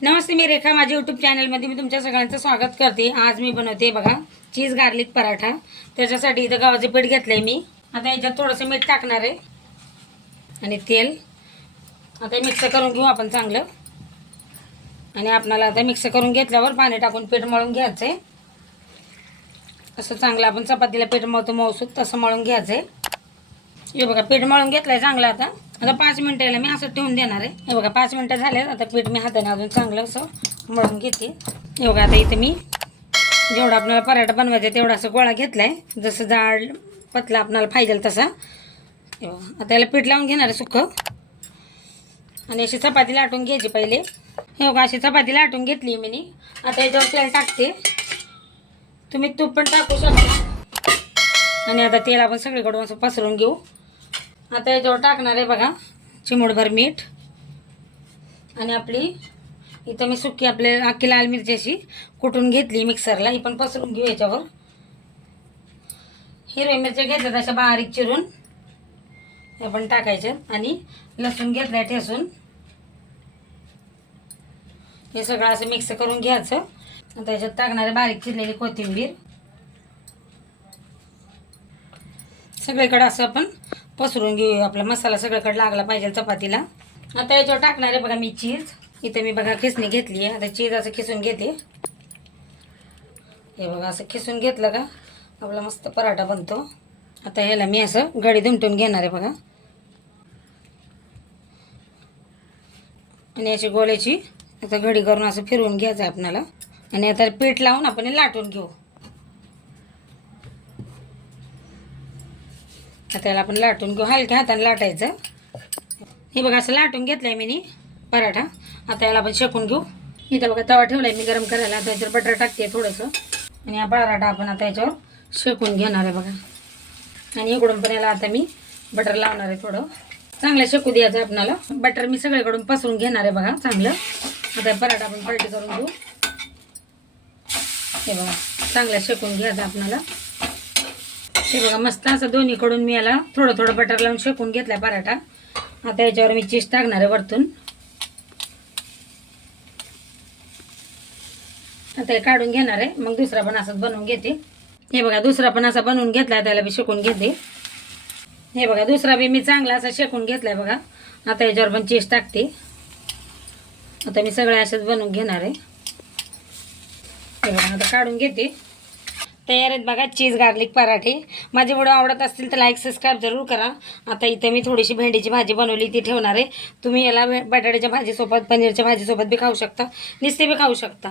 नमस्ते मी रेखा. माझ्या यूट्यूब चॅनलमध्ये मी तुमच्या सगळ्यांचं स्वागत करते. आज मी बनवते बघा चीज गार्लिक पराठा. त्याच्यासाठी इथं गव्हाचं पीठ घेतलं आहे मी. आता याच्यात थोडंसं मीठ टाकणार आहे. आणि तेल. आता मिक्स करून घेऊ आपण चांगलं. आणि आपणाला आता मिक्स करून घेतल्यावर पाणी टाकून पीठ मळून घ्यायचं आहे असं चांगलं आपण चपातीला पीठ मळतो मौसूद तसं मळून घ्यायचं आहे हे बघा पीठ मळून घेतलं आहे चांगलं आता. आता पाच मिनटाला मी असं ठेवून देणार आहे. हे बघा पाच मिनटं झाले आता पीठ मी हाताने अजून चांगलं असं मळून घेते. हे बघा आता इथं मी जेवढा आपल्याला पराठा बनवायचा आहे तेवढा असं गोळा घेतला आहे जसं जाड पतला आपल्याला पाहिजे तसा. हे बघा आता याला पीठ लावून घेणार आहे सुकं. आणि अशी चपाती लाटून घ्यायची पहिले. हे बघा अशी चपाती लाटून घेतली मी. आता याच्यावर तेल टाकते. तुम्ही तूप पण टाकू शकता. आणि आता तेल आपण सगळीकडून असं पसरून घेऊ. आता याच्यावर टाकणार आहे बघा चिमूडभर मीठ. आणि आपली इथं मी सुकी आपले अख्खी लाल मिरची अशी कुटून घेतली मिक्सरला ही पण पसरून घेऊ याच्यावर. हिरव्या मिरच्या घेतल्यात अशा बारीक चिरून. हे पण टाकायच्या आणि लसूण घेतलाय ठेसून हे सगळं असं मिक्स करून घ्यायचं. आता याच्यात टाकणार आहे बारीक चिरलेली कोथिंबीर. सगळीकडं असं आपण पसरून घेऊ आपला मसाला सगळीकडे लागला पाहिजे चपातीला. आता याच्यावर टाकणार आहे बघा मी चीज इथे मी बघा खिसणी घेतली आहे. आता चीज असं खिसून घेते. हे बघा असं खिसून घेतलं का आपला मस्त पराठा बनतो. आता ह्याला मी असं गडी दुमटून घेणार आहे बघा. आणि अशी गोळ्याची आता घडी करून असं फिरवून घ्यायचं आहे आपल्याला आणि आता पीठ लावून आपण लाटून घेऊ. आता याला आपण लाटून घेऊ. हलक्या हाताने लाटायचं. हे बघा असं लाटून घेतलंय मी नी पराठा. आता याला आपण शेकून घेऊ. इथं बघा तवा ठेवलाय मी गरम करायला. आता याच्यावर बटर टाकते थोडंसं. आणि हा पराठा आपण आता याच्यावर शेकून घेणार आहे बघा. आणि इकडून पण याला आता मी बटर लावणार आहे थोडं. चांगलं शेकू द्यायचं आपणाला. बटर मी सगळीकडून पसरून घेणार आहे बघा चांगलं. आता पराठा आपण पलटी करून घेऊ. हे बघा चांगलं शेकून घ्यायचं आपणाला. हे बघा मस्त असं दोन्हीकडून मी याला थोडं थोडं बटर लावून शेकून घेतलाय पराठा. आता याच्यावर मी चीज टाकणार आहे वरतून. आता हे काढून घेणार आहे. मग दुसरा पण असंच बनवून घेते. हे बघा दुसरा पण असा बनवून घेतलाय त्याला मी शेकून घेते. हे बघा दुसरा बी मी चांगला असा शेकून घेतलाय बघा. आता याच्यावर पण चीज टाकते. आता मी सगळे असेच बनवून घेणार आहे. हे बघा आता काढून घेते. तयार आहेत बघा चीज गार्लिक पराठे. माझे व्हिडिओ आवडत असतील तर लाईक सबस्क्राईब जरूर करा. आता इथे मी थोडीशी भेंडीची भाजी बनवली ती ठेवणार आहे. तुम्ही याला बटाट्याच्या भाजीसोबत पनीरच्या भाजीसोबत बी खाऊ शकता. निस्ते बी खाऊ शकता.